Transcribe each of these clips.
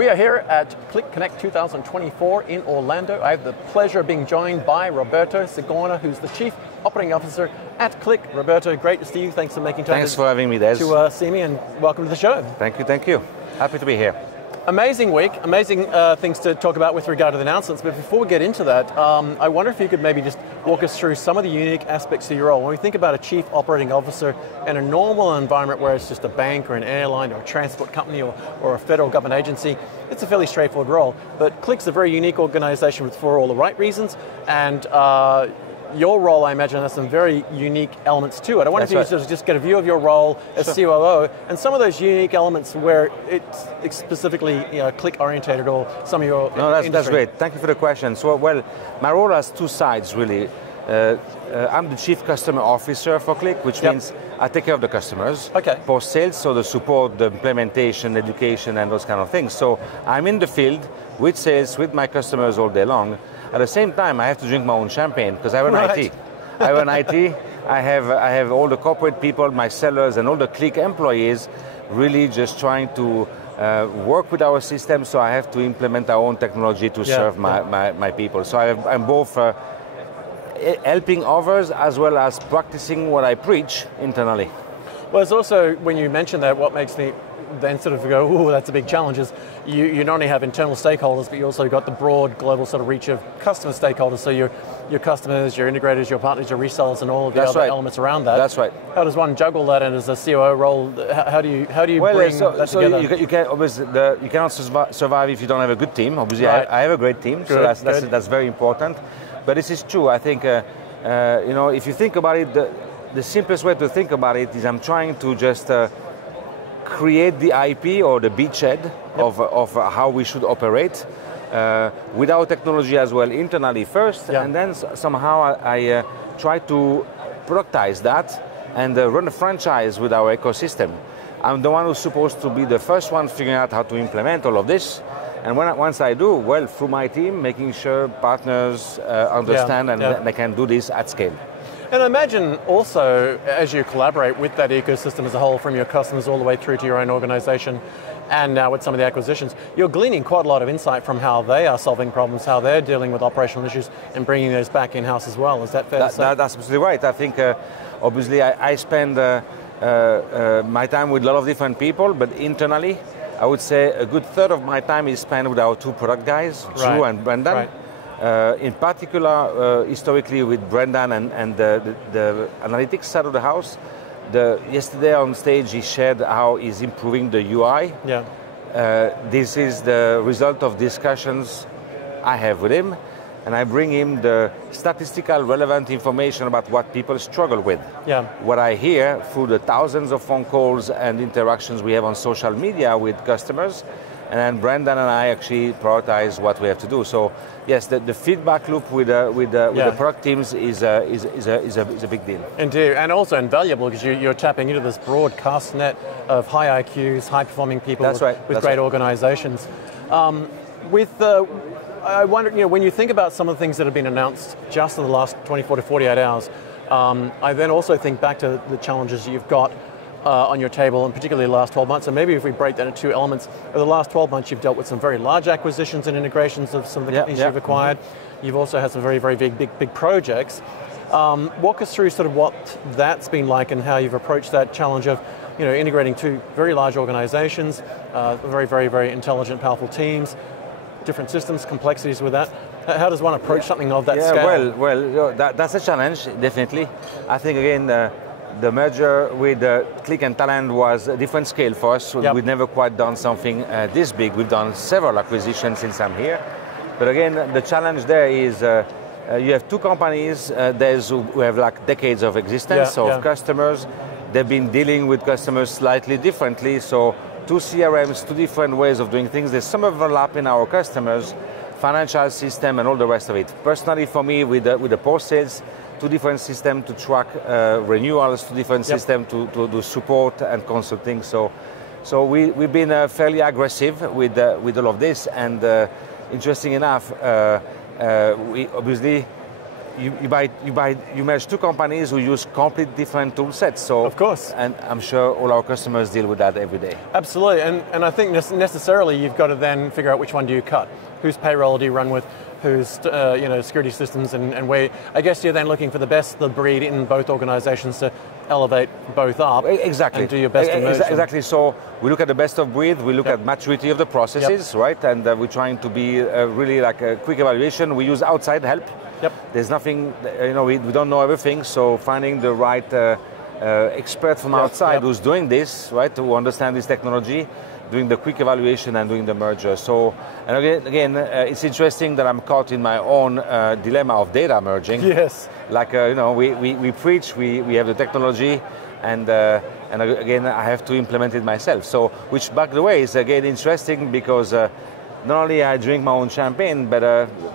We are here at Qlik Connect 2024 in Orlando. I have the pleasure of being joined by Roberto Sigona, who's the Chief Operating Officer at Qlik. Roberto, great to see you. Thanks for making time for having me, Des. to see me, and welcome to the show. Thank you. Happy to be here. Amazing week, amazing things to talk about with regard to the announcements, but before we get into that, I wonder if you could maybe just walk us through some of the unique aspects of your role. When we think about a Chief Operating Officer in a normal environment where it's just a bank or an airline or a transport company or a federal government agency, it's a fairly straightforward role, but Qlik's a very unique organization for all the right reasons, and your role, I imagine, has some very unique elements to it. I wonder if you could just get a view of your role as COO and some of those unique elements where it's specifically Qlik orientated or some of your industry. That's great. Thank you for the question. So, well, my role has two sides, really. I'm the Chief Customer Officer for Qlik, which means I take care of the customers. Post sales, so the support, the implementation, education, and those kind of things. So I'm in the field with sales, with my customers all day long. At the same time, I have to drink my own champagne because I have an IT. I have an IT. I have all the corporate people, my sellers, and all the Qlik employees really just trying to work with our system. So I have to implement our own technology to serve my people. So I'm both helping others as well as practicing what I preach internally. Well, it's also, when you mention that, what makes me then sort of go, ooh, that's a big challenge, is you not only have internal stakeholders, but you also got the broad global sort of reach of customer stakeholders, so your customers, your integrators, your partners, your resellers, and all of the other elements around that. That's right. How does one juggle that, and as a COO role, how do you bring that together? You cannot survive if you don't have a good team. Obviously, I have a great team, so that's very important. But this is true. I think, if you think about it, the simplest way to think about it is I'm trying to just create the IP or the beachhead of how we should operate with our technology as well internally first, and then somehow I try to productize that and run a franchise with our ecosystem. I'm the one who's supposed to be the first one figuring out how to implement all of this. And once I do, well, through my team, making sure partners understand and they can do this at scale. And I imagine also, as you collaborate with that ecosystem as a whole, from your customers all the way through to your own organization, and now with some of the acquisitions, you're gleaning quite a lot of insight from how they are solving problems, how they're dealing with operational issues, and bringing those back in-house as well. Is that fair to say? That's absolutely right. I think, obviously, I spend my time with a lot of different people, but internally, I would say a good third of my time is spent with our two product guys, Drew and Brendan. In particular, historically with Brendan and the analytics side of the house. Yesterday on stage he shared how he's improving the UI. This is the result of discussions I have with him, and I bring him the statistical relevant information about what people struggle with. What I hear through the thousands of phone calls and interactions we have on social media with customers, and then Brendan and I actually prioritize what we have to do. So yes, the feedback loop with the product teams is a big deal. Indeed, and also invaluable because you're tapping into this broadcast net of high IQs, high performing people with great organizations. I wonder, when you think about some of the things that have been announced just in the last 24 to 48 hours, I then also think back to the challenges you've got on your table, and particularly the last 12 months. And maybe if we break that into two elements, over the last 12 months you've dealt with some very large acquisitions and integrations of some of the companies you've acquired. You've also had some very, very big projects. Walk us through sort of what that's been like and how you've approached that challenge of integrating two very large organizations, very, very, very intelligent, powerful teams, different systems, complexities with that. How does one approach something of that scale? Well, that's a challenge, definitely. I think, again, the merger with Qlik and Talend was a different scale for us. We've never quite done something this big. We've done several acquisitions since I'm here. But again, the challenge there is you have two companies who have like decades of existence, of customers. They've been dealing with customers slightly differently. So two CRMs, two different ways of doing things. There's some overlap in our customers, financial system and all the rest of it. Personally, for me, with the post-sales, two different systems to track renewals, two different systems to do support and consulting. So we've been fairly aggressive with all of this. And interesting enough, we obviously you merge two companies who use complete different tool sets. So, of course. And I'm sure all our customers deal with that every day. Absolutely, and I think necessarily you've got to then figure out which one do you cut. Whose payroll do you run with? Whose security systems, and where, I guess you're then looking for the best of the breed in both organizations to elevate both up. Exactly. And do your best to merge them. Exactly. So we look at the best of breed, we look at maturity of the processes, right? And we're trying to be really like a quick evaluation. We use outside help. Yep. There's nothing, we don't know everything, so finding the right expert from outside who's doing this, right, to understand this technology, doing the quick evaluation and doing the merger. So, and again, it's interesting that I'm caught in my own dilemma of data merging. Yes. Like, we preach, we have the technology, and again, I have to implement it myself. So, which, by the way, is again interesting because not only I drink my own champagne, but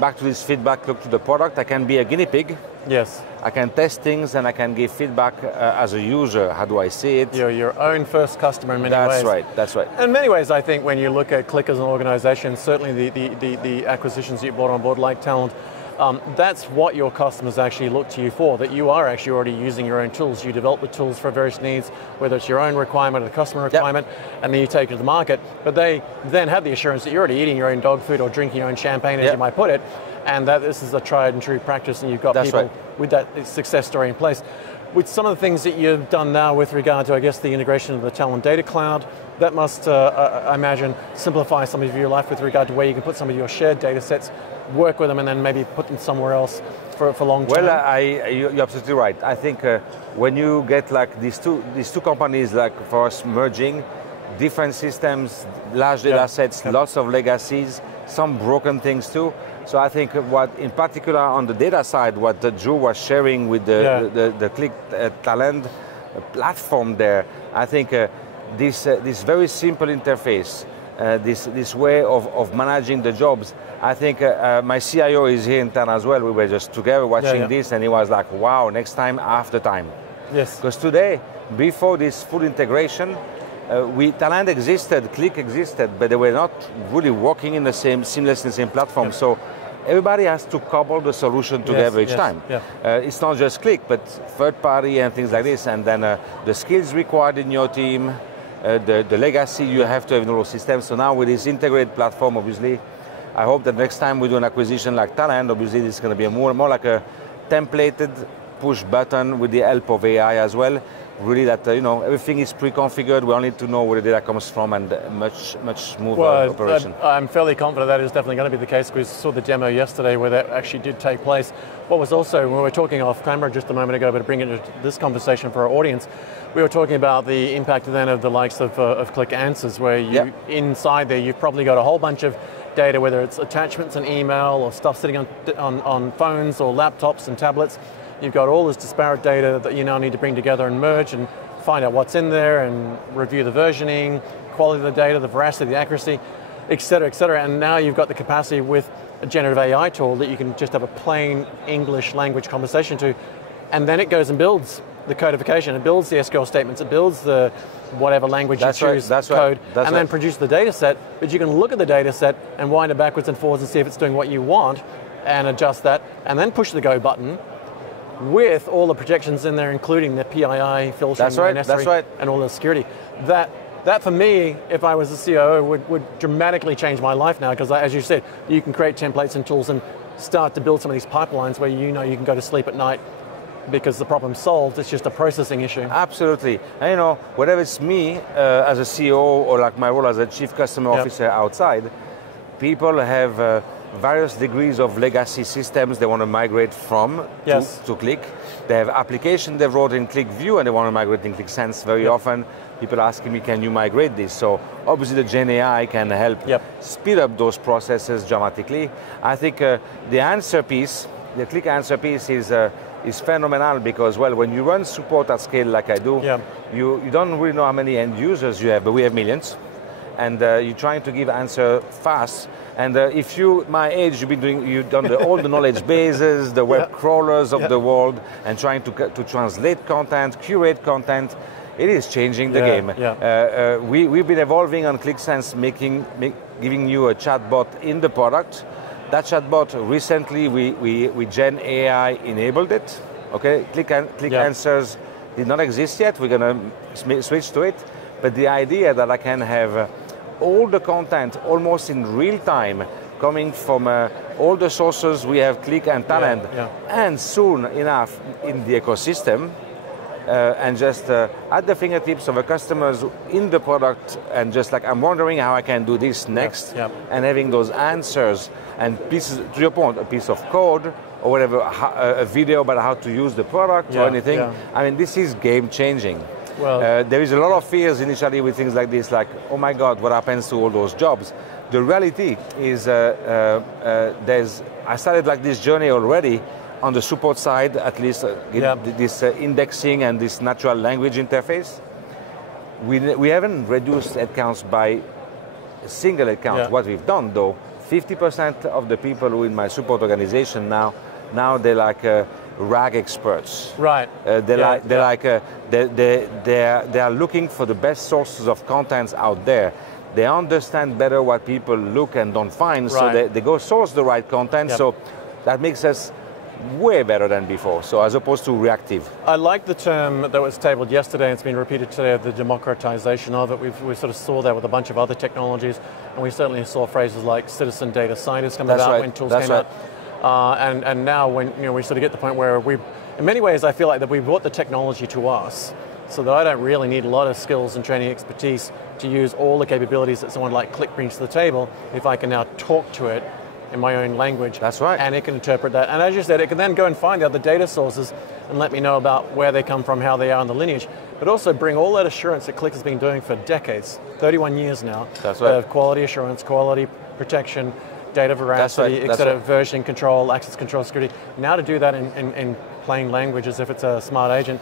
back to this feedback look to the product, I can be a guinea pig. Yes. I can test things and I can give feedback as a user. How do I see it? You're your own first customer in many ways. That's right, that's right. In many ways, I think when you look at Qlik as an organization, certainly the acquisitions you brought on board, like Talent, that's what your customers actually look to you for, that you are actually already using your own tools. You develop the tools for various needs, whether it's your own requirement or the customer requirement, and then you take it to the market. But they then have the assurance that you're already eating your own dog food or drinking your own champagne, as you might put it, and that this is a tried and true practice, and you've got people with that success story in place. With some of the things that you've done now with regard to, I guess, the integration of the Talent Data Cloud, that must, I imagine, simplify some of your life with regard to where you can put some of your shared data sets, work with them, and then maybe put them somewhere else for long term. Well, you're absolutely right. I think when you get like these two companies, like for us merging, different systems, large data sets, lots of legacies, some broken things too. So I think what, in particular on the data side, what Drew was sharing with the Qlik Talent platform there, I think this very simple interface, this way of managing the jobs. I think my CIO is here in town as well. We were just together watching this, and he was like, wow, next time, after time. Yes. Because today, before this full integration, Talent existed, Qlik existed, but they were not really working in the same, seamless in the same platform. Yep. So everybody has to couple the solution together each time. Yeah. It's not just Qlik, but third party and things like this. And then the skills required in your team, the legacy you have to have in all those systems. So now with this integrated platform, obviously, I hope that next time we do an acquisition like Talent, obviously this is going to be more like a templated push button with the help of AI as well. Really that, everything is pre-configured, we only need to know where the data comes from, and much smoother operation. I'm fairly confident that is definitely going to be the case. We saw the demo yesterday where that actually did take place. What was also, when we were talking off camera just a moment ago, but to bring it into this conversation for our audience, we were talking about the impact then of the likes of Qlik Answers, where you, inside there, you've probably got a whole bunch of data, whether it's attachments and email or stuff sitting on phones or laptops and tablets. You've got all this disparate data that you now need to bring together and merge and find out what's in there and review the versioning, quality of the data, the veracity, the accuracy, et cetera, and now you've got the capacity with a generative AI tool that you can just have a plain English language conversation to, and then it goes and builds the codification, it builds the SQL statements, it builds the whatever language you choose code, and then produce the data set, but you can look at the data set and wind it backwards and forwards and see if it's doing what you want and adjust that, and then push the go button with all the projections in there, including the PII filtering necessary and all the security. That for me, if I was a COO, would dramatically change my life now, because as you said, you can create templates and tools and start to build some of these pipelines where you can go to sleep at night because the problem's solved. It's just a processing issue. Absolutely. And whether it's me as a CEO or like my role as a chief customer officer outside, people have various degrees of legacy systems they want to migrate from to Qlik. They have applications they wrote in Qlik View and they want to migrate in Qlik Sense. Very often, people asking me, can you migrate this? So obviously the GenAI can help speed up those processes dramatically. I think the answer piece, the Qlik answer piece is phenomenal because, well, when you run support at scale like I do, you don't really know how many end users you have, but we have millions. And you're trying to give answer fast. And if you, my age, you've done all the knowledge bases, the web crawlers of the world, and trying to translate content, curate content, it is changing the game. We've been evolving on Qlik Sense, giving you a chatbot in the product, That chatbot, recently we GenAI enabled it. Okay, Qlik Answers did not exist yet. We're going to switch to it. But the idea that I can have all the content almost in real time coming from all the sources we have, Qlik and Talent, and soon enough in the ecosystem, and just at the fingertips of the customers in the product, and just like, I'm wondering how I can do this next, and having those answers and pieces, to your point, a piece of code or whatever, a video about how to use the product or anything. I mean, this is game changing. Well, there is a lot of fears initially with things like this, like, oh my God, what happens to all those jobs? The reality is, I started like this journey already on the support side, at least this indexing and this natural language interface. We haven't reduced headcounts by a single headcount. What we've done though, 50% of the people who in my support organization now they're like RAG experts. Right. They are looking for the best sources of contents out there. They understand better what people look and don't find, so they go source the right content. So that makes us way better than before, so as opposed to reactive. I like the term that was tabled yesterday, and it's been repeated today, of the democratization of it. We sort of saw that with a bunch of other technologies, and we certainly saw phrases like citizen data scientists come about when tools came out. And now when we sort of get to the point where in many ways I feel like that we brought the technology to us, so that I don't really need a lot of skills and training expertise to use all the capabilities that someone like Qlik brings to the table, if I can now talk to it in my own language. That's right. And it can interpret that. And as you said, it can then go and find the other data sources and let me know about where they come from, how they are in the lineage, but also bring all that assurance that Qlik has been doing for decades, 31 years now. That's right. Of quality assurance, quality protection, data veracity, version control, access control, security. Now to do that in plain language as if it's a smart agent.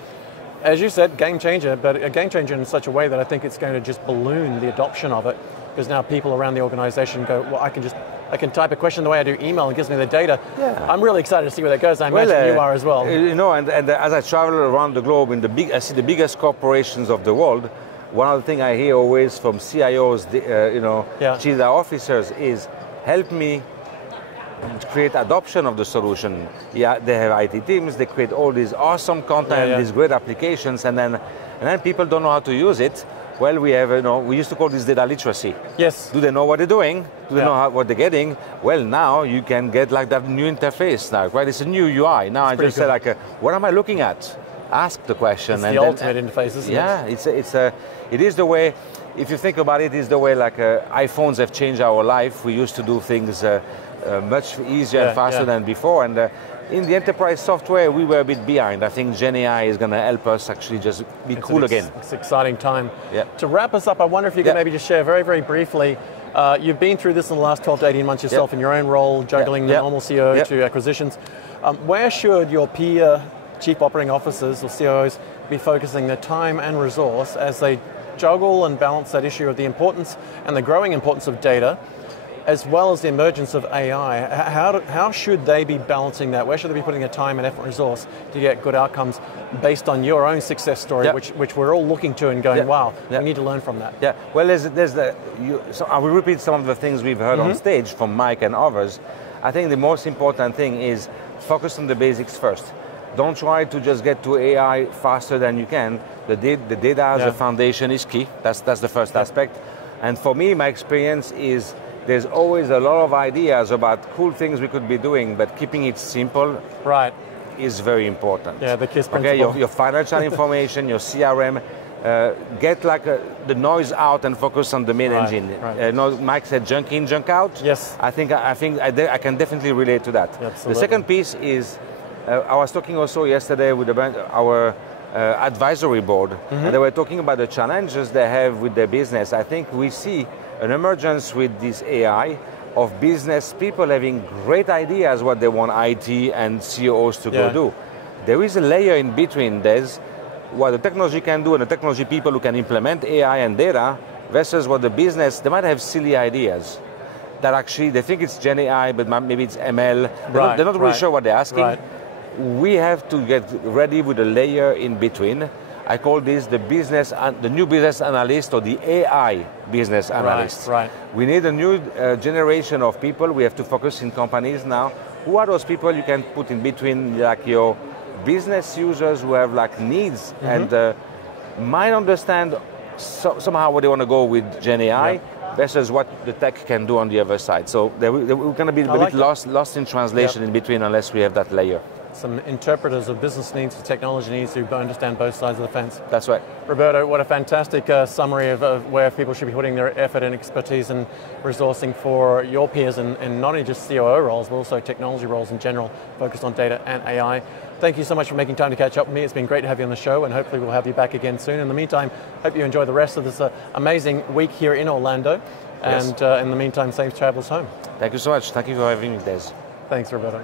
As you said, game changer, but a game changer in such a way that I think it's going to just balloon the adoption of it, because now people around the organization go, well, I can type a question the way I do email, and it gives me the data. Yeah. I'm really excited to see where that goes. I imagine you are as well. You know, and as I travel around the globe, I see the biggest corporations of the world. One of the things I hear always from CIOs, chief officers, is help me create adoption of the solution. Yeah, they have IT teams, they create all these awesome content, these great applications, and then people don't know how to use it. Well, we have, we used to call this data literacy. Yes. Do they know what they're doing? Do they know what they're getting? Well, now you can get like that new interface now, right? It's a new UI. Now I just say like, what am I looking at? Ask the question. It's the ultimate interface, isn't it? Yeah, it is the way, if you think about it, is the way like iPhones have changed our life. We used to do things much easier and faster than before. And in the enterprise software, we were a bit behind. I think GenAI is going to help us actually just be cool again. It's an exciting time. Yeah. To wrap us up, I wonder if you could maybe just share very, very briefly, you've been through this in the last 12 to 18 months yourself in your own role, juggling the normal CEO to acquisitions. Where should your peer chief operating officers or COOs be focusing their time and resource as they juggle and balance that issue of the importance and the growing importance of data, as well as the emergence of AI? How should they be balancing that? Where should they be putting their time and effort and resource to get good outcomes based on your own success story, which we're all looking to and going, wow, we need to learn from that? Yeah, well, so I will repeat some of the things we've heard on stage from Mike and others. I think the most important thing is focus on the basics first. Don't try to just get to AI faster than you can. The data as a foundation is key. That's the first aspect. And for me, my experience is there's always a lot of ideas about cool things we could be doing, but keeping it simple is very important. Yeah, the KISS principle. Okay, your financial information, your CRM, get like the noise out and focus on the main engine. Mike said junk in, junk out. Yes. I think I can definitely relate to that. Absolutely. The second piece is, I was talking also yesterday with our advisory board, and they were talking about the challenges they have with their business. I think we see an emergence with this AI of business people having great ideas what they want IT and CEOs to go do. There is a layer in between. There's what the technology can do and the technology people who can implement AI and data versus what the business, they might have silly ideas that actually they think it's GenAI, but maybe it's ML. They're not really sure what they're asking. We have to get ready with a layer in between. I call this the new business analyst or the AI business analyst. Right. We need a new generation of people. We have to focus in companies now. Who are those people you can put in between, like your business users who have like needs and might understand somehow where they want to go with GenAI versus what the tech can do on the other side. So we're going to be a bit lost in translation in between unless we have that layer. Some interpreters of business needs to technology needs who understand both sides of the fence. That's right. Roberto, what a fantastic summary of where people should be putting their effort and expertise and resourcing for your peers and not only just COO roles, but also technology roles in general, focused on data and AI. Thank you so much for making time to catch up with me. It's been great to have you on the show, and hopefully we'll have you back again soon. In the meantime, hope you enjoy the rest of this amazing week here in Orlando. And in the meantime, safe travels home. Thank you so much. Thank you for having me, Des. Thanks, Roberto.